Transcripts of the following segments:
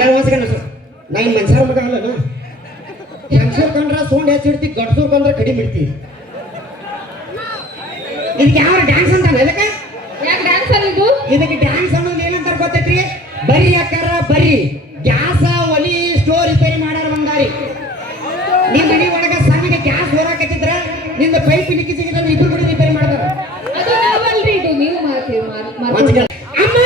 ನಾ ಈ ಮನುಷ್ಯರ ಮಗ ಅಲ್ಲನ ಹೆಂಗಸೂರ್ ಕಂಡ್ರ ಸೋಂಡ್ ಹೆಚ್ಚಿಡ್ತಿ ಗಡ್ಸೂರ್ ಕಂಡ್ರ ಕಡಿಮೆ ಇಡ್ತಿ ಇದಕ್ಕೆ ಯಾವ ಡ್ಯಾನ್ಸ್ ಅಂತಾನೆ ಅದಕ್ಕೆ ಯಾಕೆ ಡ್ಯಾನ್ಸ್ ಅನ್ನೋದು ಇದಕ್ಕೆ ಡ್ಯಾನ್ಸ್ ಅನ್ನೋದು ಏನಂತ ಗೊತ್ತೈತ್ರಿ ಬರೀ ಯಾಕಾರ ಬರೀ ಗ್ಯಾಸ ಒಲಿ ಸ್ಟೋವ್ ರಿಪೇರಿ ಮಾಡಾರ ಬಂದಾರಿ ನಿನ್ನ ಮನೆ ಒಳಗ ಸಣ್ಣಗೆ ಗ್ಯಾಸ್ ಹೊರಾಕತ್ತಿದ್ರ ನಿಂದ ಪೈಪ್ ಲಿಕ್ಕಿ ಸಿಗಿದ್ರೆ ಇಬ್ರು ಕೂಡ ರಿಪೇರಿ ಮಾಡ್ತಾರ ಅದು ನಾವಲ್ರಿ ಇದು ನೀವು ಮಾಡ್ತೀವಿ ಅಮ್ಮ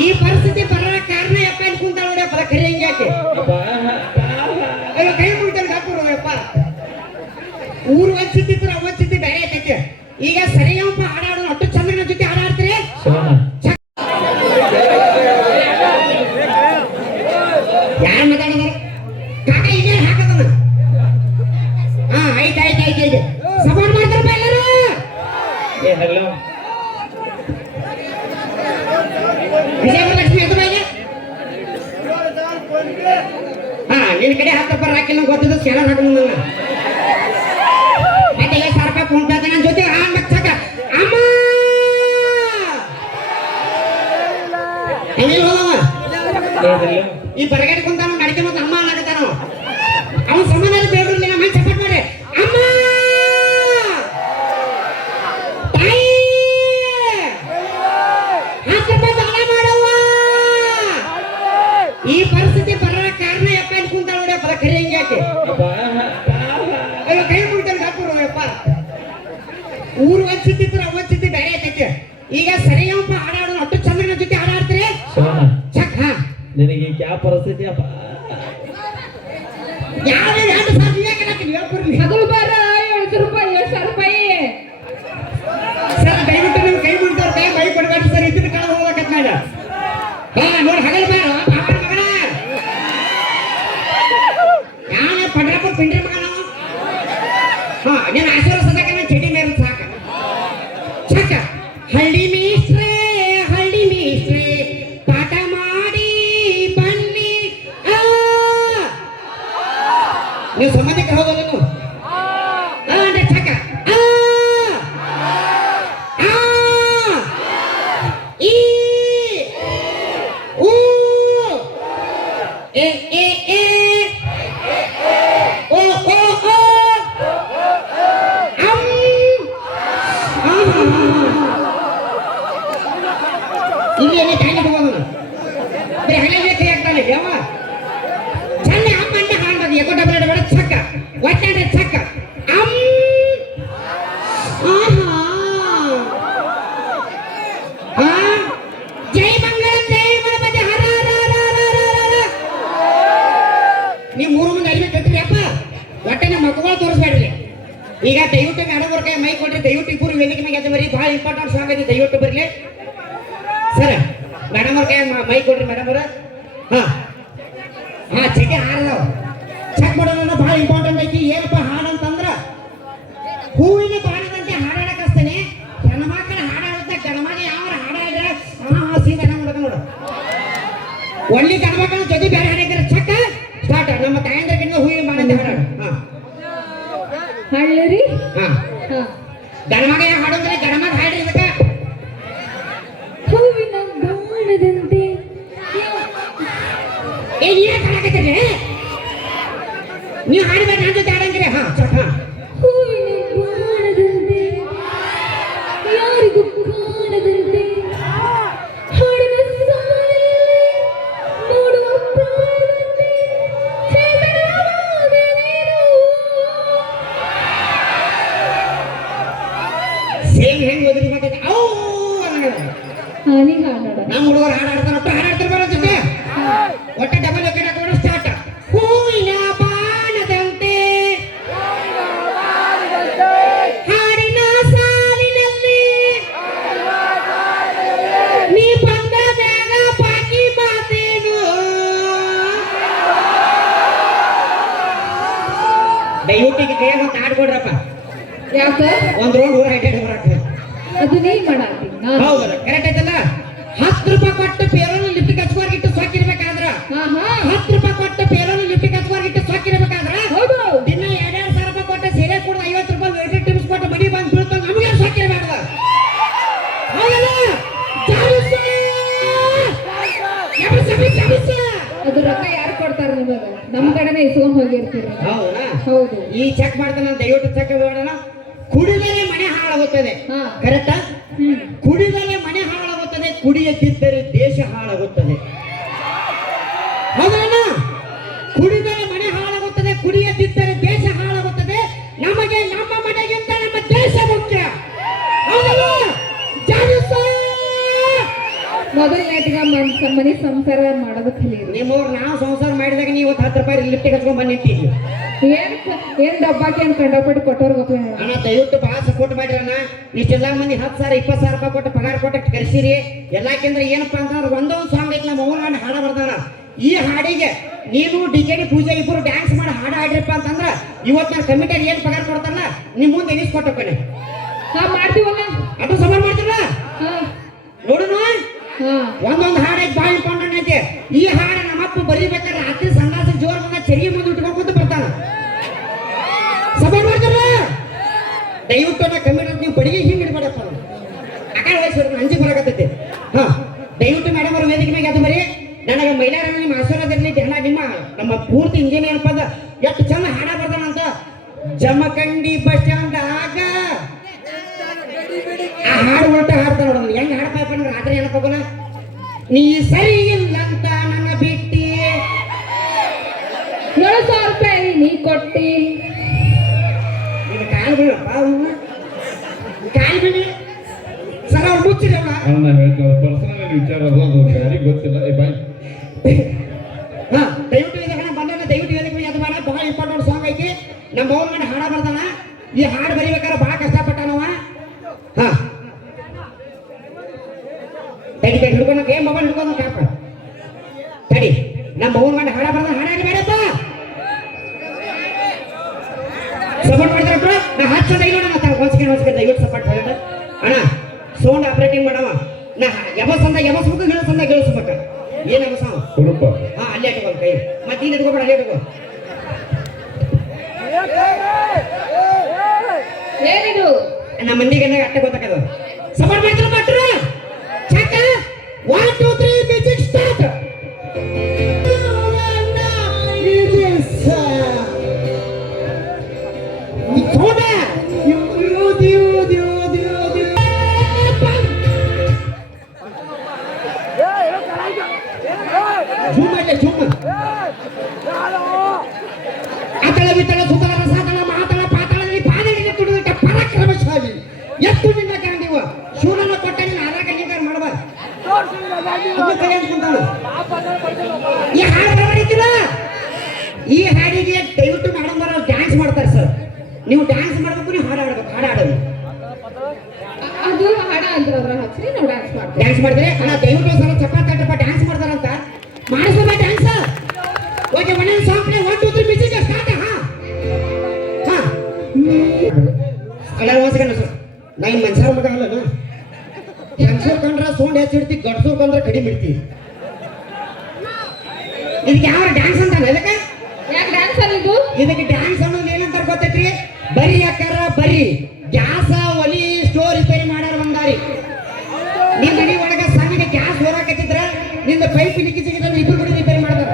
ಈ ಪರಿಸ್ಥಿತಿ ಬರೋ ಕಾರಣ ಯಪ್ಪ ಇಲ್ಲಿ ಕುಂತ ನೋಡಿ ಅಪ್ಪ ಕರಿ ಹಿಂಗ್ಯಾಕೆ ಕೈ ಮುಗಿತಾನೆ ಕಾಪುರಪ್ಪ ಊರು ಒಂದ್ಸಿತ್ತಿದ್ರ ಒಂದ್ಸಿತ್ತಿ ಬೇರೆ ಐತೈತೆ ಈಗ ಸರಿಯಪ್ಪ ಹಾಡಾಡೋ ಅಷ್ಟು ಚಂದ ನನ್ನ ಜೊತೆ ಹಾಡಾಡ್ತೀರಿ ಯಾರು ಮಾತಾಡಿದಾರೆ ಕಾಕ ಈಗ ಹಾಕದ ಹಾ ಆಯ್ತು ಸಪೋರ್ಟ್ ಮಾಡ್ತಾರಪ್ಪ ಎಲ್ಲರೂ ವಿಜಯಲಕ್ಷ್ಮಿ ಎದುರು ಹಾ ನಿನ್ನ ಕಡೆ 10 ರೂಪಾಯಿ ಹಾಕಿಲ್ಲ ಗೊತ್ತಿದ್ದು ಸ್ಕ್ಯಾನರ್ ಹಾಕೊಂಡು ಮತ್ತೆ 1000 ರೂಪಾಯಿ ಫೋನ್ ಪೇ ನನ್ನ ಜೊತೆ ಆ ಮಚ್ಚಕ ಅಮ್ಮ ಈ ಬರಗಡೆ ಕುಂತಾನ ನಡಿಕೆ ಮತ್ತೆ ಅಮ್ಮ ಅನ್ನಕತ್ತಾನ ಅವನ ಸಂಬಂಧ ಬೇಡ್ರಿ ನಮ್ಮ ಮನೆ ಸಪೋರ್ಟ್ ಮಾಡಿ ಅಮ್ಮ ಈ ಪರಿಸ್ಥಿತಿ ಬರೋ ಕಾರಣ ಯಪ್ಪ ಇಲ್ಲಿ ಕುಂತ ನೋಡಿ ಅಪ್ಪ ಕರಿ ಹಿಂಗ್ಯಾಕೆ ಕೈ ಮುಗಿತಾನೆ ಕಾಪುರಪ್ಪ ಊರು ಒಂದ್ಸಿತ್ತಿದ್ರ ಒಂದ್ಸಿತ್ತಿ ಬೇರೆ ಐತೈತೆ ಈಗ ಸರಿಯಪ್ಪ ಹಾಡಾಡೋ ಅಷ್ಟು ಚಂದ ನನ್ನ ಜೊತೆ ಹಾಡಾಡ್ತೀರಿ ಚಕ್ ಹಾ ನಿನಗೆ ಯಾವ ಪರಿಸ್ಥಿತಿ ಅಪ್ಪ ಯಾವ ಎರಡು ಸಾವಿರ ಯಾಕೆ ಹೇಳ್ಕೊಡ್ಲಿ ಹಗಲು ಬಾರ 700 ರೂಪಾಯಿ 7,000 ರೂಪಾಯಿ ಸರ್ ದಯವಿಟ್ಟು ನೀವು ಕೈ ಮುಗಿದವ್ರ ಕೈ ಬೈ ಕೊಡ್ಬೇಡಿ ಸರ್ ಇದ್ರ ಕಾಲ ಹೋಗ್ಬೇಕತ್ ನಾಡ ಹಾ ನೋಡಿ ಹಗಲು ಬಾರ ಪಂಡ್ರಾಪುರ ಪಿಂಡ್ರಿ ಮಗ ನಾವು ಹಾ ನೀನು ಆಶೀರ್ವಾದ ಸದಕ ನಾನು ಚಟಿ ಮೇಲೆ ಸಾಕ ಚಕ ಹಳ್ಳಿ ಮೇಸ್ಟ್ರೆ ಪಾಠ ಮಾಡಿ ಬನ್ನಿ ನೀವು ಸಂಬಂಧಕ್ಕೆ ಹೋಗೋದು ನೀವು ಅಂದ್ರೆ ಚಕ ಈ ಊ ಎ ಎ ಎ ಇಲ್ಲಿ ಏನೇ ಕಾಯಿಲೆ ತಗೋದು ಬರೀ ಹಳೆ ಕೈ ಆಗ್ತಾನೆ ಯಾವ ಚನ್ನ ಅಮ್ಮ ಅಂತ ಕಾಣ್ತದೆ ಎಕೋ ಡಬಲ್ ಬೇಡ ಚಕ್ಕ ಒಟ್ಟಾಡ್ರೆ ಚಕ್ಕ ಅಮ್ ಜೈ ಮಂಗಳ ಜೈ ಗಣಪತಿ ಹರ ನೀವು 3 ಮಂದಿ ಅರಿವೆ ಕಟ್ಟ್ರಿ ಅಪ್ಪ ಒಟ್ಟೆ ನಮ್ಮ ಮಕ್ಕಳು ತೋರಿಸ್ಬೇಡ್ರಿ ಈಗ ದಯವಿಟ್ಟು ಮೇಡಮ್ ಅವ್ರ ಕೈ ಮೈ ಕೊಡ್ರಿ ದಯವಿಟ್ಟು ಇಬ್ಬರು ವೇದಿಕೆ ಮೇಲೆ ಬರೀ ಭಾಳ ಇಂಪಾರ್ಟೆಂಟ್ ಸಾಂಗ್ ಐತಿ ದಯವಿಟ್ಟು ಬರ್ಲಿ ಸರ್ ಮೇಡಮ್ ಅವ್ರ ಕೈ ಮೈ ಕೊಡ್ರಿ ಮೇಡಮ್ ಅವ್ರ ಹಾ ಹಾ ಚೆಕ್ಕೆ ಹಾರದವ ಚೆಕ್ ಮಾಡೋಣ ಭಾಳ ಇಂಪಾರ್ಟೆಂಟ್ ಐತಿ ಏನಪ್ಪ ಹಾಡು ಅಂತಂದ್ರ ಹೂವಿನ ಬಾಣದಂತೆ ಹಾಡಾಡಕ್ ಹಚ್ತೇನೆ ಹೆಣ್ಮಕ್ಳ ಹಾಡಾಡುತ್ತ ಗಣಮಗ ಯಾವ ಹಾಡಾಡ್ರೆ ಹಾ ಸೀದಾ ನೋಡಕ ನೋಡು ಒಳ್ಳೆ ಗಣಮಕ್ಕಳ ಜೊತೆ ಬೇರೆ ಹಾಡಿದ್ರೆ ಚೆಕ್ ಸ್ಟಾರ್ಟ್ ನಮ್ಮ ತಾಯಂದ್ರಗಿಂತ ಹೂವಿನ ಬಾಣದಂತೆ ಹಾಡಾಡು ಹಾ ಹಾಡ್ಲರಿ ಹಾ ಗಣಮಗ ಹಾಡೋದ್ರೆ ಗಣಮಗ ಹಾಡ್ರಿ ಇದಕ್ಕ ಹೂವಿನ ಬಾಣದಂತೆ ಏನ್ ಹಾಡಕತ್ತೀರಿ ನೀವು ಹಾಡ್ಬೇಕು ನನ್ನ ಜೊತೆ ಹಾಡಂಗಿರಿ ಹಾ ಹಾ ಹೂವಿನ ಬಾಣದಂತೆ ಯಾರಿಗೂ ಕಾಣದಂತೆ ಹಾಡಿನ ಸಾಲಲ್ಲಿ ನೋಡುವ ಪ್ರಾಣದಂತೆ ಚೇತನವಾದೆ ನೀನು ಸೇಮ್ ಹೆಂಗ್ ಓದ್ರಿ ಮತ್ತೆ ಔ ನೀ ಹಾಡೋಣ ನಮ್ಮ ಹುಡುಗರು ಹಾಡಾಡ್ತಾರ ಬರೋ ಜೊತೆ ಒಟ್ಟೆ ಡಬಲ್ ವಿಕೆಟ್ ಹಾಕೋಣ ಸ್ಟಾರ್ಟ್ ಹೂವಿನ ಬಾಣದಂತೆ ಹಾಡಿನ ಸಾಲಿನಲ್ಲಿ ನೀ ಬಂದ ಬೇಗ ಬಾಕಿ ಮಾತೇನು ದಯವಿಟ್ಟಿಗೆ ಕೈ ಒಂದು ಹಾಡ್ಕೊಡ್ರಪ್ಪ ಯಾಕೆ ಒಂದು ರೋಡ್ ಊರ ಹೈಟೆಡ್ ಬರಾಕ್ತದೆ ಅದು ನೀ ಮಾಡಾತಿ ಹೌದಲ್ಲ ಕರೆಕ್ಟ್ ಐತಲ್ಲ 10 ರೂಪಾಯಿ ಕೊಟ್ಟು ಪೇರೋನು ಲಿಫ್ಟ್ ಹಚ್ಕೋರ್ಗಿಟ್ಟು ಸಾಕಿರ್ಬೇಕಾದ್ರ 10 ರೂಪಾಯಿ ಕೊಟ್ಟು ಪೇರೋನು ಲಿಫ್ಟ್ ಹಚ್ಕೋರ್ಗಿಟ್ಟು ಸಾಕಿರ್ಬೇಕಾದ್ರ ಹೌದು ದಿನ 2,000 ರೂಪಾಯಿ ಕೊಟ್ಟು ಸೀರೆ ಕೂಡ 50 ರೂಪಾಯಿ ವೇಟರ್ ಟಿಪ್ಸ್ ಜಾಗನ ಇಸ್ಕೊಂಡ್ ಹೋಗಿರ್ತೀರಿ. ಹೌದಾ? ಹೌದು. ಈ ಚೆಕ್ ಮಾಡ್ತಾನೆ ದಯವಿಟ್ಟು ಚೆಕ್ ಮಾಡೋಣ. ಕುಡಿದರೆ ಮನೆ ಹಾಳಾಗುತ್ತದೆ, ಹಾ. ಕರೆಕ್ಟಾ? ಕುಡಿದರೆ ಮನೆ ಹಾಳಾಗುತ್ತದೆ, ಕುಡಿಯದಿದ್ದರೆ ದೇಶ ಹಾಳಾಗುತ್ತದೆ. ಹೌದಾ? ಕುಡಿದರೆ ಮನೆ ಹಾಳಾಗುತ್ತದೆ, ಕುಡಿಯದಿದ್ದರೆ ದೇಶ ಹಾಳಾಗುತ್ತದೆ. ನಮಗೆ ನಮ್ಮ ಮನೆಗಿಂತ ನಮ್ಮ ದೇಶ ಮುಖ್ಯ. ಹೌದಲ್ಲ? ಜಾಗೃತಿ! ಮೊದಲನೇಟಿಗ ಮನೆ ಸಂಸಾರ ಮಾಡೋದು ಕಲೀರಿ. ನಿಮ್ಮವ್ರು ನಾವು ಸಂಸಾರ ಮಾಡಿದಾಗ ನೀವು 10 ರೂಪಾಯಿ ಲಿಫ್ಟಿಗೆ ಹಚ್ಕೊಂಡ್ ಬಂದಿಟ್ಟಿದ್ವಿ. ಏನ್ ಡಬ್ಬಾಕಿ ಏನ್ ಕಂಡಪಟ್ಟು ಕೊಟ್ಟವ್ರು ಗೊತ್ತಿಲ್ಲ. ಅಣ್ಣ ದಯವಿಟ್ಟು ಭಾಳ ಸಪೋರ್ಟ್ ಮಾಡಿರಣ್ಣ. ಇಷ್ಟೆಲ್ಲ ಮಂದಿ 10,000 20,000 ರೂಪಾಯಿ ಕೊಟ್ಟು ಪಗಾರ ಕೊಟ್ಟು ಕರೆಸಿರಿ. ಎಲ್ಲಾಕೆಂದ್ರೆ ಏನಪ್ಪಾ ಅಂತಂದ್ರೆ ಒಂದೊಂದು ಸಾಂಗ್ ಐತಿ ನಮ್ಮ ಅವ್ನ ಹಾಡ ಬರ್ತಾನ. ಈ ಹಾಡಿಗೆ ನೀನು ಡಿ.ಕೆ.ಡಿ. ಪೂಜೆ ಇಬ್ಬರು ಡ್ಯಾನ್ಸ್ ಮಾಡಿ ಹಾಡ ಹಾಡಿರಪ್ಪ ಅಂತಂದ್ರ ಇವತ್ತು ನಾನು ಕಮಿಟಿಗೆ ಏನ್ ಪಗಾರ ಕೊಡ್ತಾರಲ್ಲ ನಿಮ್ ಮುಂದೆ ಎನಿಸ್ಕೊಟ್ಟಪ್ಪನೆ. ಹಾ ಮಾಡ್ತೀವಲ್ಲ, ಅದು ಸಮಾನ ಮಾಡ್ತೀರ ಹಾ ನೋಡುನು. ಹಾ ಒಂದೊಂದು ಹಾಡ ಭಾಳ ಇಂಪಾರ್ಟೆಂಟ್ ಐತಿ. ಈ ಹಾಡ ನಮ್ಮಪ್ಪ ಬರೀಬೇಕಾದ್ರೆ ರಾತ್ರಿ ಸಂಗಾಸ ಜೋರ್ ಬಂದ ಚರಿಗೆ ಮುಂದೆ ಇಟ್ಕೊಂಡು ಬರ್ತಾನ. ಸಪೋರ್ಟ್ ಮಾಡ್ತಾರ ದಯವಿಟ್ಟು ನಾ ಕಮಿಟಿ ನೀವು ಬಡಿಗೆ ಹಿಂಗೆ ಇಡ್ಬೇಡಪ್ಪ. ಆಕಾಳ ವಯಸ್ಸು ಅಂಜಿ ಬರಾಕತ್ತೈತಿ. ಹಾ ದಯವಿಟ್ಟು ಮೇಡಮ್ ಅವ್ರ ವೇದಿಕೆ ಮೇಲೆ ಅದು ಬರೀ ನನಗೆ ಮಹಿಳೆಯರ ನಿಮ್ಮ ಆಶೀರ್ವಾದದಲ್ಲಿ ನಿಮ್ಮ ನಮ್ಮ ಪೂರ್ತಿ ಇಂಜಿನಿಯರ್ ಏನಪ್ಪ ಅಂದ ಎಷ್ಟು ಚಂದ ಹಾಡ ಬರ್ತಾನಂತ. ಜಮಖಂಡಿ ಬಸ್ ಸ್ಟ್ಯಾಂಡ್ ಆಗ ಆ ಹಾಡು ಹೊರಟ ಹಾಡ್ತಾನ ನೋಡೋದು ಹೆಂಗ್ ಹಾಡ್ಪಾಯಪ್ಪ ಅಂದ್ರೆ ರಾತ್ರಿ ಏನಪ್ಪ ನೀ ಸರಿ ಇಲ್ಲ ಅಂತ ನನ್ನ ಬಿಟ್ಟಿ 7,000 ರೂಪಾಯಿ ನೀ ಕೊಟ್ಟಿ. ಈಗ ಕಾಲು ಬೀಳಪ್ಪ ಕಾಲು ಬೀಳಿ ಸರ್ ಅವ್ರು ಮುಚ್ಚಿದವ. ಅವನ್ನ ಹೇಳ್ತಾರೆ ಪರ್ಸನಲ್ ವಿಚಾರ ಅಲ್ಲ, ಅದು ಯಾರಿಗೆ ಗೊತ್ತಿಲ್ಲ. ಏ ಬಾಯ್ ಹಾ ದಯವಿಟ್ಟು ಇದನ್ನ ಬಂದ ದಯವಿಟ್ಟು ವೇದಿಕೆ ಅದು ಮಾಡ. ಬಹಳ ಇಂಪಾರ್ಟೆಂಟ್ ಸಾಂಗ್ ಐತಿ. ನಮ್ಮ ಅವ್ರ ಮನೆ ಹಾಡ ಬರ್ತಾನ. ಈ ಹಾಡು ಬರಿಬೇಕಾದ್ರೆ ಬಹಳ ಕಷ್ಟಪಟ್ಟಾನವ. ಹಾ ತಡಿ ತಡಿ ಹಿಡ್ಕೊಂಡು ಏನ್ ಮೊಬೈಲ್ ಹಿಡ್ಕೊಂಡು ಕಾಪ ತಡಿ. ನಮ್ಮ ಅವ್ರ ಮನೆ ಹಾಡ ಬರ್ತಾನ. ಹಾಡಾಡಿ ಬೇಡಪ್ಪ ಸಪೋರ್ಟ್ ಮಾಡ್ತಾರ. ನಾ 10 ಜನ ಇಲ್ಲ ಒಂದ್ಸಕೆ ದಯವಿಟ್ಟು ಸಪೋರ್ಟ್ ಮಾಡ್ತಾರೆ ಅಣ್ಣ. ಸೌಂಡ್ ಆಪರೇಟಿಂಗ್ ಮಾಡವ. ನಾ ಯಬಸಂದ ಯಬಸ್ಬೇಕು, ಗಿಳಸಂದ ಗಿಳಿಸ್ಬೇಕ. ಏನ್ ಯಬಸ ಹಾ ಅಲ್ಲೇ ಇಟ್ಕೊಂಡು ಕೈ ಮತ್ತೆ ಇಲ್ಲಿ ಇಟ್ಕೊಬೇಡ, ಅಲ್ಲೇ ಇಟ್ಕೋ. ಏನಿದು ನಮ್ಮ ಮಂದಿಗೆ ಅಟ್ಟ ಗೊತ್ತಾಕದ. ಸಪೋರ್ಟ್ ಮಾಡ್ತಾರ ಭಟ್ರ. ಚಕ 1 2 3 ಮ್ಯೂಸಿಕ್ ಸ್ಟಾರ್ಟ್. ಅತಳ ವಿತಳ ಸುತಳ ರಸಾತಳ ಮಹಾತಳ ಪಾತಳದಲ್ಲಿ ಪಾದಗಳಿಗೆ ತುಡಿದಿಟ್ಟ ಪರಾಕ್ರಮಶಾಲಿ ಎಷ್ಟು ನಿನ್ನ ಕಾಂಡಿವ ಶೂರನ ಕೊಟ್ಟ ನಿನ್ನ ಆರಾಗ ನೀಗಾರ ಮಾಡಬಾರ. ಈ ಹಾಡು ಬರಬಾರಿತಿಲ್ಲ. ಈ ಹಾಡಿಗೆ ದಯವಿಟ್ಟು ಮೇಡಮ್ ಅವರು ಡ್ಯಾನ್ಸ್ ಮಾಡ್ತಾರೆ ಸರ್. ನೀವು ಡ್ಯಾನ್ಸ್ ಮಾಡ್ಬೇಕು, ನೀವು ಹಾಡು ಆಡ್ಬೇಕು. ಹಾಡು ಆಡೋದು ಅದು ಹಾಡ ಅಂದ್ರೆ ಅದ್ರ ಹಚ್ಚಿರಿ ನಾವು ಡ್ಯಾನ್ಸ್ ಮಾಡ್ತೀವಿ. ಡ್ಯಾನ್ಸ್ ಮಾಡಿದ್ರೆ ಅಣ್ಣ ದಯವಿಟ್ಟು ಸಲ ಚಪ್ಪಾತಟ್ಟಪ್ಪ ಡ್ಯಾನ್ಸ್ ಮಾಡ್ತಾರಂತ ಮಾಡಿಸ್ಬ ಡ್ಯಾನ್ಸ್. ಓಕೆ ಒಂದೊಂದು ಸಾಂಗ್ 1 2 3 ಮ್ಯೂಸಿಕ್ ಸ್ಟಾರ್ಟ್. ಹಾ ಹಾ ಎಲ್ಲರೂ ಒಂದ್ಸಲ ಸರ್. ನಾ ಈ ಮನ್ಸಾರ ಮಗ ಅಲ್ಲ. ಹೆಂಗಸೂರ್ ಕಂಡ್ರೆ ಸೌಂಡ್ ಹೆಚ್ಚಿಡ್ತಿ, ಗಡ್ಸೂರ್ ಕಂಡ್ರೆ ಕಡಿಮೆ ಇಡ್ತೀವಿ. ಇದಕ್ಕೆ ಯಾವ ಡ್ಯಾನ್ಸ್ ಅಂತ ಅದಕ್ಕೆ ಯಾಕೆ ಡ್ಯಾನ್ಸ್ ಅನ್ನೋದು? ಇದಕ್ಕೆ ಡ್ಯಾನ್ಸ್ ಅನ್ನೋದು ಏನಂತ ಗೊತ್ತೈತ್ರಿ? ಬರೀ ಯಾಕಾರ ಬರೀ ಗ್ಯಾಸ ಒಲಿ ಸ್ಟೋರ್ ರಿಪೇರಿ ಮಾಡಾರ ಬಂದಾರಿ. ನಿಮ್ ಮನೆ ಒಳಗ ಸಣ್ಣಗೆ ಗ್ಯಾಸ್ ಹೊರಾಕತ್ತಿದ್ರ ನಿಂದ ಪೈಪ್ ಲಿಕ್ಕಿಸಿದ್ರೆ ಇಬ್ರು ಕೂಡ ರಿಪೇರಿ ಮಾಡ್ತಾರ.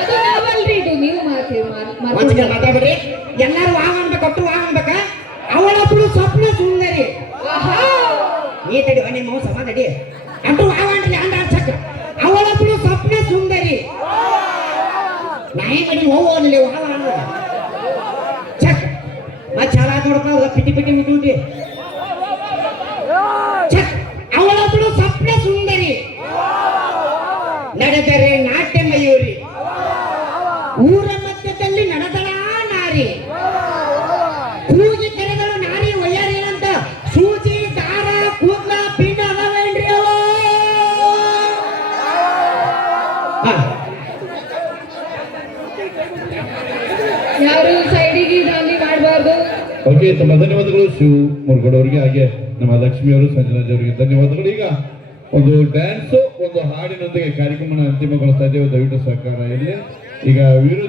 ಅದು ನಾವಲ್ರಿ, ಇದು ನೀವು ಒಂದ್ಸಲ ಮಾತಾಡ್ರಿ. ಎಲ್ಲಾರು ವಾವ್ ಅನ್ಬೇಕು, ಒಟ್ಟು ವಾವ್ ಅನ್ಬೇಕ. ಅವಳೊಬ್ಳು ಸ್ವಪ್ನ ಸುಂದರಿ. ನೀ ತಡಿ ನಿಮ್ಮ ಸಮ ತಡಿ. ಅಟ್ಟು ವಾವ್ ಅಂದ್ರಿ ಅಂದ ಅರ್ಚಕ. ಅವಳೊಬ್ಳು ಸ್ವಪ್ನ ಸುಂದರಿ. ನಾಯಿ ಮಡಿ ಹೋಗು ಅನ್ನಲಿ ವಾವ್ ಅನ್ನೋದು ಚಕ್ ಮತ್ತೆ ಚಾಲ ನೋಡಪ್ಪ ಪಿಟಿ ಪಿಟಿ ಮಿಟಿ ಚಕ್. ಅವಳೊಬ್ಳು ಸ್ವಪ್ನ ಸುಂದರಿ, ನಡೆದರೆ ನಾಟ್ಯ ಮಯೂರಿ, ಊರ ಮಧ್ಯದಲ್ಲಿ ನಡೆದಳ ನಾರಿ, ಕೂಗಿ ಕರೆದಳು ನಾರಿ ಒಯ್ಯಾರಿ ಏನಂತ. ಸೂಜಿ ದಾರ ಕೂದ್ಲ ಪಿಂಡ ಅದಾವೇನ್ರಿ ಅವ. ಯಾರು ಸೈಡಿಗೆ ದಾಂಡಿ ಮಾಡಬಾರ್ದು. ಓಕೆ, ತಮ್ಮ ಧನ್ಯವಾದಗಳು ಶಿವ್ ಮುರುಗಡ್ ಅವರಿಗೆ, ಹಾಗೆ ನಮ್ಮ ಲಕ್ಷ್ಮಿ ಅವರು, ಸಂಜನಾಜ್ ಅವರಿಗೆ ಧನ್ಯವಾದಗಳು. ಈಗ ಒಂದು ಡ್ಯಾನ್ಸ್, ಒಂದು ಹಾಡಿನೊಂದಿಗೆ ಕಾರ್ಯಕ್ರಮನ ಅಂತಿಮಗೊಳಿಸ್ತಾ ಇದ್ದೇವೆ. ದಯವಿಟ್ಟು ಸಹಕಾರ ಇರಲಿ. ಈಗ ವೀರು